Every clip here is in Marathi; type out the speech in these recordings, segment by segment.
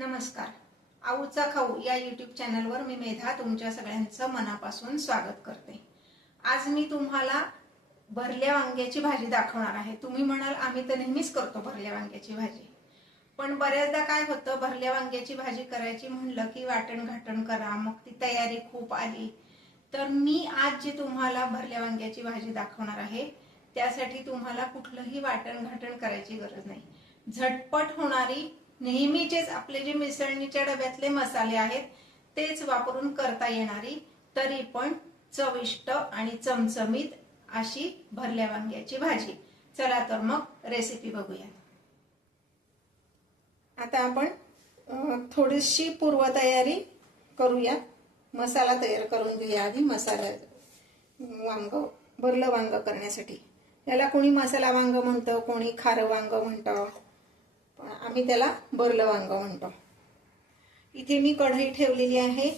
नमस्कार. आऊचा खाऊ या यूट्यूब चॅनलवर मी मेधा तुमच्या सगळ्यांचं मनापासून स्वागत करते. आज मी तुम्हाला भरल्या वांग्याची भाजी दाखवणार आहे. तुम्ही म्हणाल आम्ही तर नेहमीच करतो भरल्या वांग्याची भाजी, पण बऱ्याचदा काय होतं, भरल्या वांग्याची भाजी करायची म्हणलं की वाटण घाटण करा, मग ती तयारी खूप आली. तर मी आज जी तुम्हाला भरल्या वांग्याची भाजी दाखवणार आहे त्यासाठी तुम्हाला कुठलंही वाटण घाटण करायची गरज नाही. झटपट होणारी, नेहमीचेच आपले जे मिसळणीच्या डब्यातले मसाले आहेत तेच वापरून करता येणारी, तरी पण चविष्ट आणि चमचमीत अशी भरल्या वांग्याची भाजी. चला तर मग रेसिपी बघूया. आता आपण थोडीशी पूर्वतयारी करूया. मसाला तयार करून घेऊया आधी. मसाला भरलं वांग करण्यासाठी याला कोणी मसाला वांग म्हणतं, कोणी खारं वांग म्हणतं, आम्ही त्याला भरलं वांग म्हणतो. इथे मी कढई ठेवलेली आहे.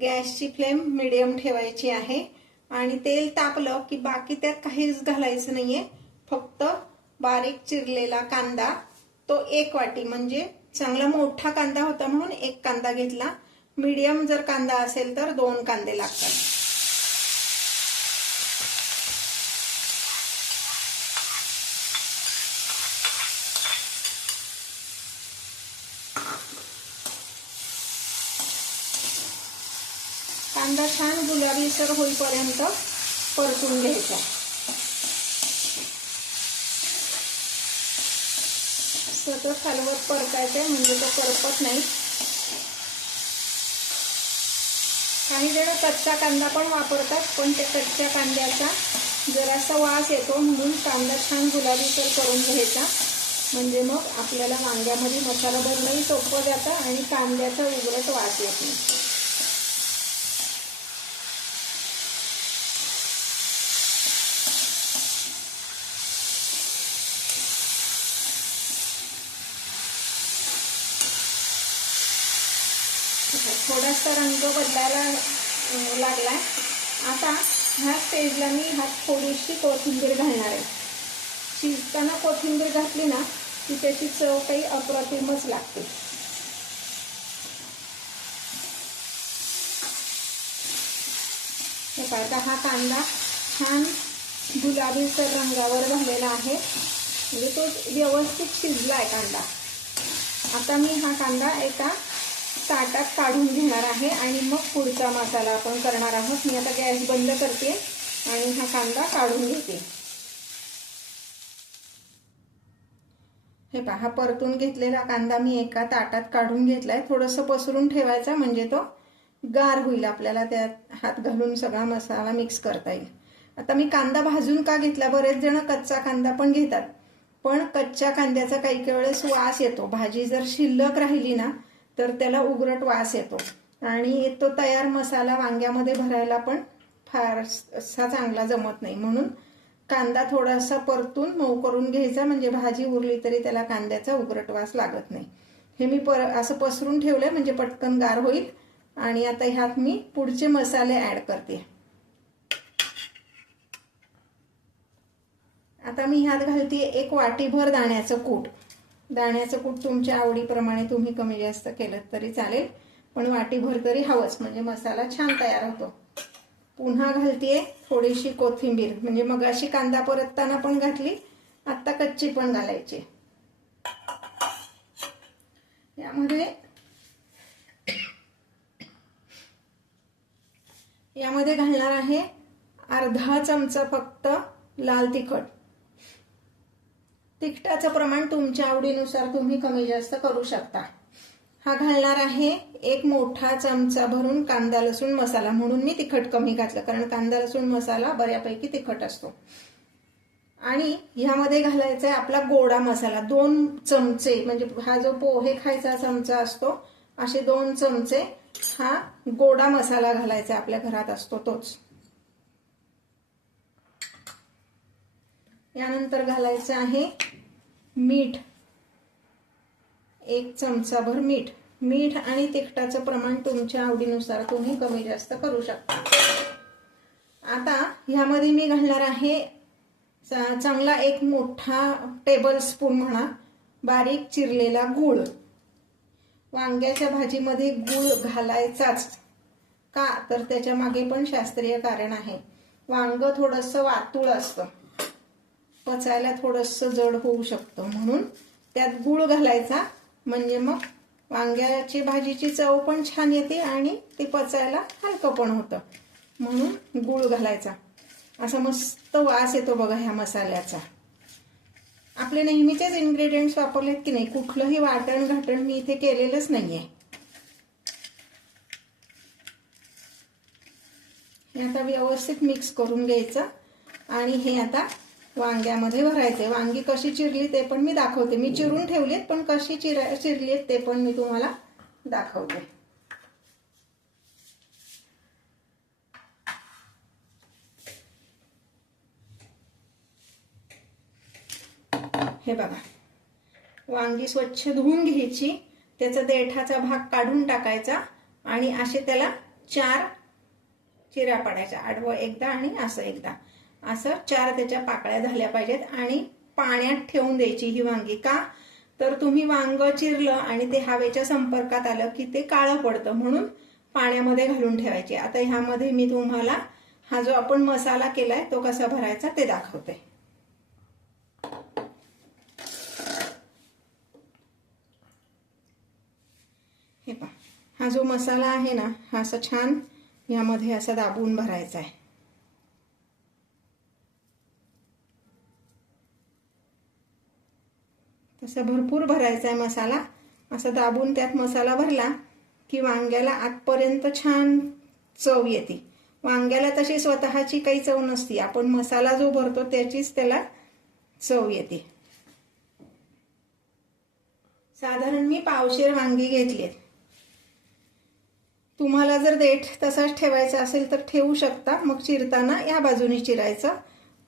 गॅसची फ्लेम मीडियम ठेवायची आहे आणि तेल तापलं की बाकी त्यात काहीच घालायचं नाहीये. फक्त बारीक चिरलेला कांदा, तो 1 वाटी, म्हणजे चांगला मोठा कांदा होता म्हणून 1 कांदा घेतला. मीडियम जर कांदा असेल तर 2 कांदे लागतात. कांदा छान गुलाबीसर होईपर्यंत परतून घ्यायचा. सतत हलवत परतायचे म्हणजे तो करपत नाही. काही जण कच्चा कांदा पण वापरतात, पण त्या कच्च्या कांद्याचा जरासा वास येतो, म्हणून कांदा छान गुलाबीसर करून घ्यायचा. म्हणजे मग आपल्याला वांग्यामध्ये मसाला भरणंही सोपं जातं आणि कांद्याचा उघडट वास येत नाही. थोडासा रंग बदलायला लागलाय. आता ह्या स्टेजला मी थोडीशी कोथिंबीर घालणार आहे. शिजताना कोथिंबीर घातली ना की त्याची चव काही अप्रतिमच लागते. आता हा कांदा छान गुलाबीसर रंगावर झालेला आहे, म्हणजे तो व्यवस्थित शिजलाय कांदा. आता मी हा कांदा एका ताटात काढून घेणार आहे आणि मग पुढचा मसाला आपण करणार आहोत. मी आता गॅस बंद करते आणि हा कांदा काढून घेते. हे पहा, हा परतून घेतलेला कांदा मी एका ताटात काढून घेतलाय. थोडंसं पसरून ठेवायचा म्हणजे तो गार होईल, आपल्याला त्यात हात घालून सगळा मसाला मिक्स करता येईल. आता मी कांदा भाजून का घेतला, बरेच जण कच्चा कांदा पण घेतात, पण कच्च्या कांद्याचा काही वेळेस वास येतो. भाजी जर शिल्लक राहिली ना तर त्याला उग्रट वास येतो आणि तो तयार मसाला वांग्यामध्ये भरायला पण फारसा चांगला जमत नाही. म्हणून कांदा थोडासा परतून मऊ करून घ्यायचा, म्हणजे भाजी उरली तरी त्याला कांद्याचा उग्रट वास लागत नाही. हे मी असं पसरून ठेवलंय म्हणजे पटकन गार होईल. आणि आता ह्यात मी पुढचे मसाले ऍड करते. आता मी ह्यात घालते 1 वाटीभर दाण्याचं कूट. दाण्याचं कूट तुमच्या आवडीप्रमाणे तुम्ही कमी जास्त केलं तरी चालेल, पण वाटीभर तरी हवंच, म्हणजे मसाला छान तयार होतो. पुन्हा घालतेय थोडीशी कोथिंबीर, म्हणजे मगाशी कांदा परतताना पण घातली, आता कच्ची पण घालायची. यामध्ये घालणार आहे अर्धा चमचा फक्त लाल तिखट. तिखटाचं प्रमाण तुमच्या आवडीनुसार तुम्ही कमी जास्त करू शकता. हा घालणार आहे 1 मोठा चमचा भरून कांदा लसूण मसाला, म्हणून मी तिखट कमी घातलं, कारण कांदा लसूण मसाला बऱ्यापैकी तिखट असतो. आणि ह्यामध्ये घालायचा आहे आपला गोडा मसाला 2 चमचे, म्हणजे हा जो पोहे खायचा चमचा असतो असे 2 चमचे हा गोडा मसाला घालायचा, आपल्या घरात असतो तोच. यानंतर घालायचं आहे मीठ, 1 चमचाभर मीठ. मीठ आणि तिखटाचं प्रमाण तुमच्या आवडीनुसार तुम्ही कमी जास्त करू शकता. आता ह्यामध्ये मी घालणार आहे चांगला 1 मोठा टेबल स्पून म्हणा बारीक चिरलेला गूळ. वांग्याच्या भाजीमध्ये गूळ घालायचाच का, तर त्याच्या मागे पण शास्त्रीय कारण आहे. वांग थोडंसं वातुळ असतं, पचायला थोडंसं जड होऊ शकतं, म्हणून त्यात गूळ घालायचा. म्हणजे मग वांग्याची भाजीची चव पण छान येते आणि ते पचायला हलकं पण होतं, म्हणून गूळ घालायचा. असा मस्त वास येतो बघा ह्या मसाल्याचा. आपले नेहमीचेच इन्ग्रेडियंट्स वापरलेत की नाही, कुठलंही वाटण घाटण मी इथे केलेलंच नाहीये. हे आता व्यवस्थित मिक्स करून घ्यायचं आणि हे आता वांग्यामध्ये भरायचे. वांगी कशी चिरली ते पण मी दाखवते. मी चिरून ठेवलीत, पण कशी चिरलीत ते पण मी तुम्हाला दाखवते. हे बघा, वांगी स्वच्छ धुवून घ्यायची, त्याचा देठाचा भाग काढून टाकायचा आणि असे त्याला 4 चिरा पाडायच्या, आडवं एकदा आणि असं एकदा, असं 4 त्याच्या पाकळ्या झाल्या पाहिजेत. आणि पाण्यात ठेवून द्यायची ही वांगी. का, तर तुम्ही वांग चिरलं आणि ते हवेच्या संपर्कात आलं की ते काळं पडतं, म्हणून पाण्यामध्ये घालून ठेवायची. आता ह्यामध्ये मी तुम्हाला हा जो आपण मसाला केलाय तो कसा भरायचा ते दाखवते. हे पहा, हा जो मसाला आहे ना, हा असा छान यामध्ये असा दाबून भरायचा आहे. तसा भरपूर भरायचा आहे मसाला. असा दाबून त्यात मसाला भरला की वांग्याला आतपर्यंत छान चव येते. वांग्याला तशी स्वतःची काही चव नसती, आपण मसाला जो भरतो त्याचीच त्याला चव येते. साधारण मी 1/2 वांगी घेतलीत. तुम्हाला जर देठ तसाच ठेवायचा असेल तर ठेवू शकता, मग चिरताना या बाजूने चिरायचं.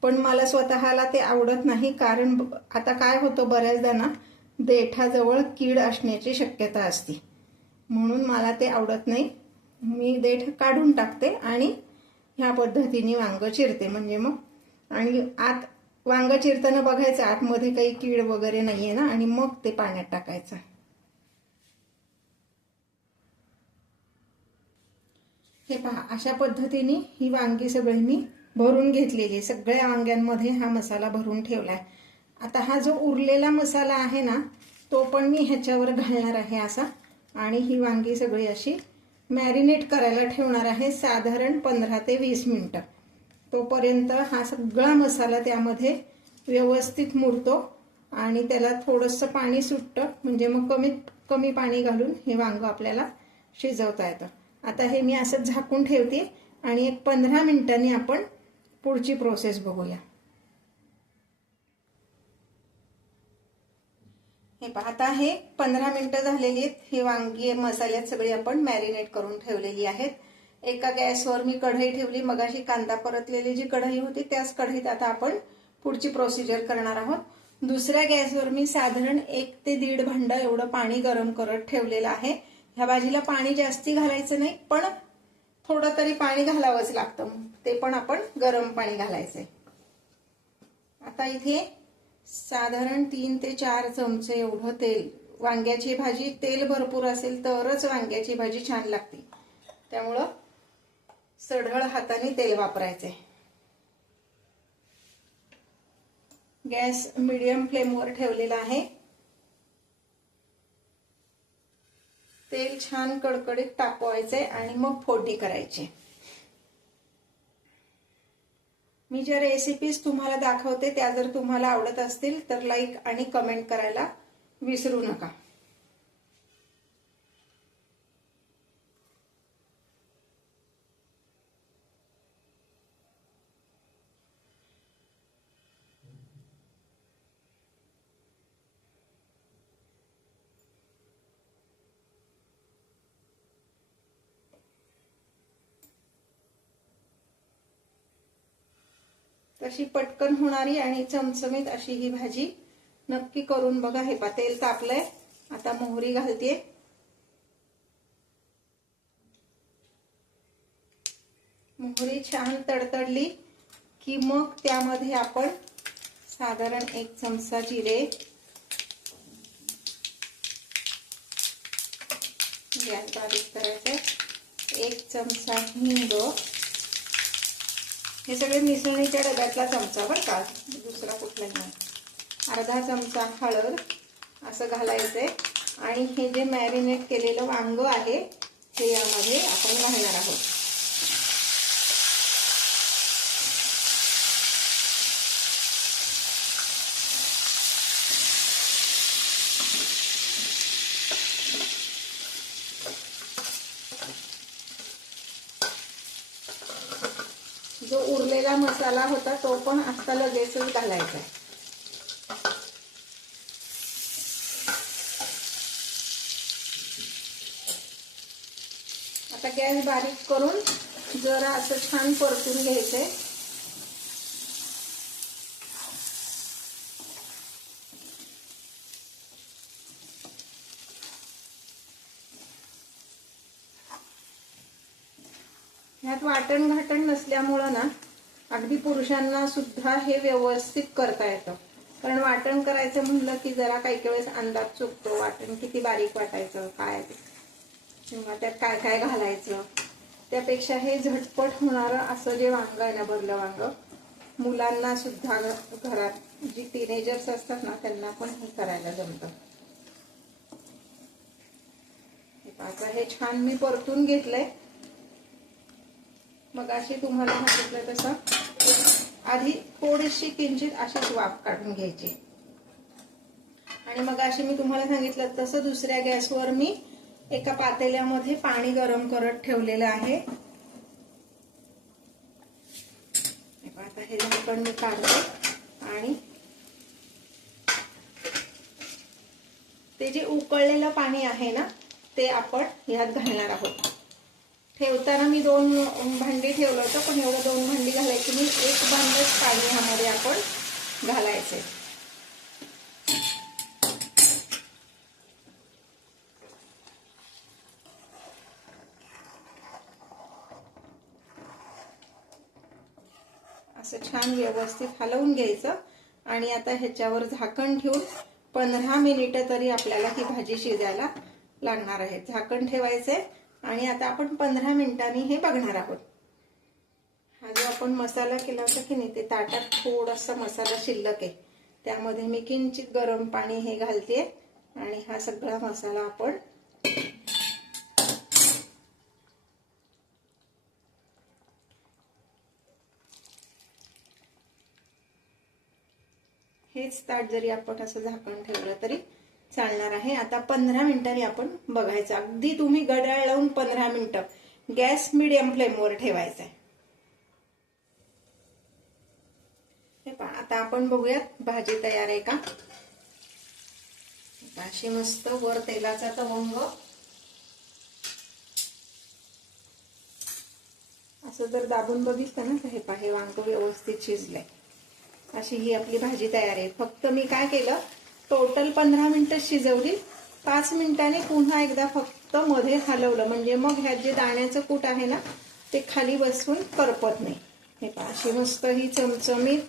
पण मला स्वतःला ते आवडत नाही, कारण आता काय होतं, बऱ्याचदा ना देठाजवळ कीड असण्याची शक्यता असते, म्हणून मला ते आवडत नाही. मी देठ काढून टाकते आणि ह्या पद्धतीने वांग चिरते. म्हणजे मग आणि आत वांग चिरताना बघायचं आतमध्ये काही कीड वगैरे नाहीये ना, आणि मग ते पाण्यात टाकायचं. हे पहा, अशा पद्धतीने ही वांगी सगळी मी भरून घेतलेली. सगळ्या वांग्यांमध्ये हा मसाला भरून ठेवलाय. आता हा जो उरलेला मसाला आहे ना, तो पण मी ह्याच्यावर घालणार आहे असा, आणि ही वांगी सगळी अशी मॅरिनेट करायला ठेवणार आहे साधारण 15 ते 20 मिनिटं. तोपर्यंत हा सगळा मसाला त्यामध्ये व्यवस्थित मुरतो आणि त्याला थोडंसं पाणी सुटतं, म्हणजे मग कमीत कमी पाणी घालून हे वांग आपल्याला शिजवता येतं. आता हे मी असं झाकून ठेवते आणि एक 15 मिनिटांनी आपण पुढची प्रोसेस बघूया. हे पहा, आता हे 15 मिनिटं झालेली आहेत. हे वांगी मसाल्यात सगळी आपण मॅरिनेट करून ठेवलेली आहेत. एका गॅसवर मी कढई ठेवली. मगाशी कांदा परतलेली जी कढई होती त्याच कढईत आता आपण पुढची प्रोसिजर करणार आहोत. दुसऱ्या गॅसवर मी साधारण 1 ते 1.5 भांड एवढं पाणी गरम करत ठेवलेलं आहे. ह्या भाजीला पाणी जास्ती घालायचं नाही, पण थोडं तरी पाणी घालावंच लागतं, ते पण आपण गरम पाणी घालायचंय. आता इथे साधारण 3 ते 4 चमचे एवढं तेल. वांग्याची भाजी तेल भरपूर असेल तरच वांग्याची भाजी छान लागते, त्यामुळं सढळ हाताने तेल वापरायचे. गॅस मीडियम फ्लेमवर ठेवलेला आहे. तेल छान कडकडीत तापवायचे आणि मग फोडणी करायची. मी ज्या रेसिपीज तुम्हाला दाखवते त्या जर तुम्हाला आवडत असतील तर लाईक आणि कमेंट करायला विसरू नका. तशी पटकन होणारी आणि चमचमीत अशी ही भाजी नक्की करून बघा. हे पहा, तेल तापलंय. आता मोहरी घालते. मोहरी छान तडतडली की मग त्यामध्ये आपण साधारण 1 चमचा जिरे, गॅस बारीक करायचा। 1 चमचा हिंग, हे सगळे मिसळणीच्या डब्यातला चमचा बरं का, दुसरा कुठलाही नाही। अर्धा चमचा हळद असं घालायचंय आणि हे जे मॅरिनेट केलेलं वांग आहे हे यामध्ये आपण घालणार आहोत। जो उरलेला मसाला होता तो पण आता लगेचच घालायचा। आता गॅस बारीक करून जरा असं छान परतून घ्यायचंय। ह्यात वाटण घाटण नसल्यामुळं ना अगदी पुरुषांना सुद्धा हे व्यवस्थित करता येतं। कारण वाटण करायचं म्हणलं की जरा काही वेळेस अंदाज चुकतो, वाटण किती बारीक वाटायचं काय किंवा त्यात काय काय घालायचं। त्यापेक्षा हे झटपट होणारं असं जे वांग आहे ना, भरलं वांग, मुलांना सुद्धा घरात जी टीनेजर्स असतात ना त्यांना पण हे करायला जमतं। आता हे छान मी परतून घेतलंय। मग अशी तुम्हाला सांगितलं तसं आधी थोडीशी किंचित अशीच वाफ काढून घ्यायची आणि मग अशी मी तुम्हाला सांगितलं तसं दुसऱ्या गॅसवर मी एका पातेल्यामध्ये पाणी गरम करत ठेवलेलं आहे। आता हे झाकण मी काढते आणि ते जे उकळलेलं पाणी आहे ना ते आपण ह्यात घालणार आहोत। ठेवताना मी 2 भांडी ठेवलं होतं, पण एवढं 2 भांडी घालायची नाही, 1 भांडच पाणी ह्यामध्ये आपण घालायचे। असं छान व्यवस्थित हलवून घ्यायचं आणि आता ह्याच्यावर झाकण ठेवून 15 मिनिटं तरी आपल्याला ही भाजी शिजायला लागणार आहे। झाकण ठेवायचंय आणि आता आपण 15 मिनिटांनी हे बघणार आहोत। हा जो आपण मसाला केला होता की नाही, ते ताटात थोडासा मसाला शिल्लक आहे, त्यामध्ये मी किंचित गरम पाणी हे घालते आणि हा सगळा मसाला आपण हेच ताट जरी आपण असं झाकण ठेवलं तरी चालणार आहे। आता 15 मिनिटांनी आपण बघायचं। अगदी तुम्ही घड्याळ लावून 15 मिनिटं, गॅस मीडियम फ्लेमवर ठेवायचा आहे। हे पहा, आता आपण बघूयात भाजी तयार आहे का। अशी मस्त वर तेलाचा तवंग असं जर दाबून बघितलं ना तर हे पहा, हे वांग व्यवस्थित शिजलंय। अशी ही आपली भाजी तयार आहे। फक्त मी काय केलं, टोटल 15 मिनिटं शिजवली, 5 मिनिटांनी पुन्हा एकदा फक्त मध्ये हलवलं, म्हणजे मग ह्यात जे दाण्याचं कूट आहे ना ते खाली बसून करपत नाही। हे पहा, अशी मस्त ही चमचमीत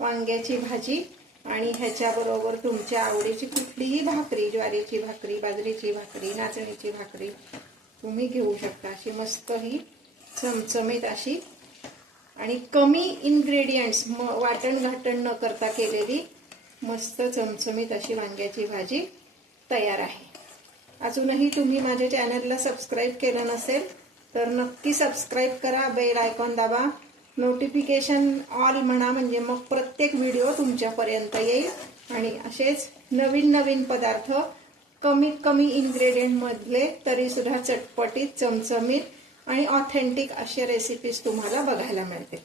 वांग्याची भाजी आणि ह्याच्याबरोबर तुमच्या आवडीची कुठलीही भाकरी, ज्वारीची भाकरी, बाजरीची भाकरी, नाचणीची भाकरी तुम्ही घेऊ शकता। अशी मस्त ही चमचमीत अशी आणि कमी इन्ग्रेडियंट्स, वाटण घाटण न करता केलेली मस्त चमचमीत अशी वांग्याची भाजी तयार आहे। अजूनही तुम्ही माझ्या चॅनलला सबस्क्राईब केलं नसेल तर नक्की सबस्क्राईब करा, बेल आयकॉन दाबा, नोटिफिकेशन ऑल म्हणा, म्हणजे मग प्रत्येक व्हिडिओ तुमच्यापर्यंत येईल आणि असेच नवीन नवीन पदार्थ कमीत कमी इन्ग्रेडियंट मधले तरी सुद्धा चटपटीत, चमचमीत आणि ऑथेंटिक अशा रेसिपीज तुम्हाला बघायला मिळतील।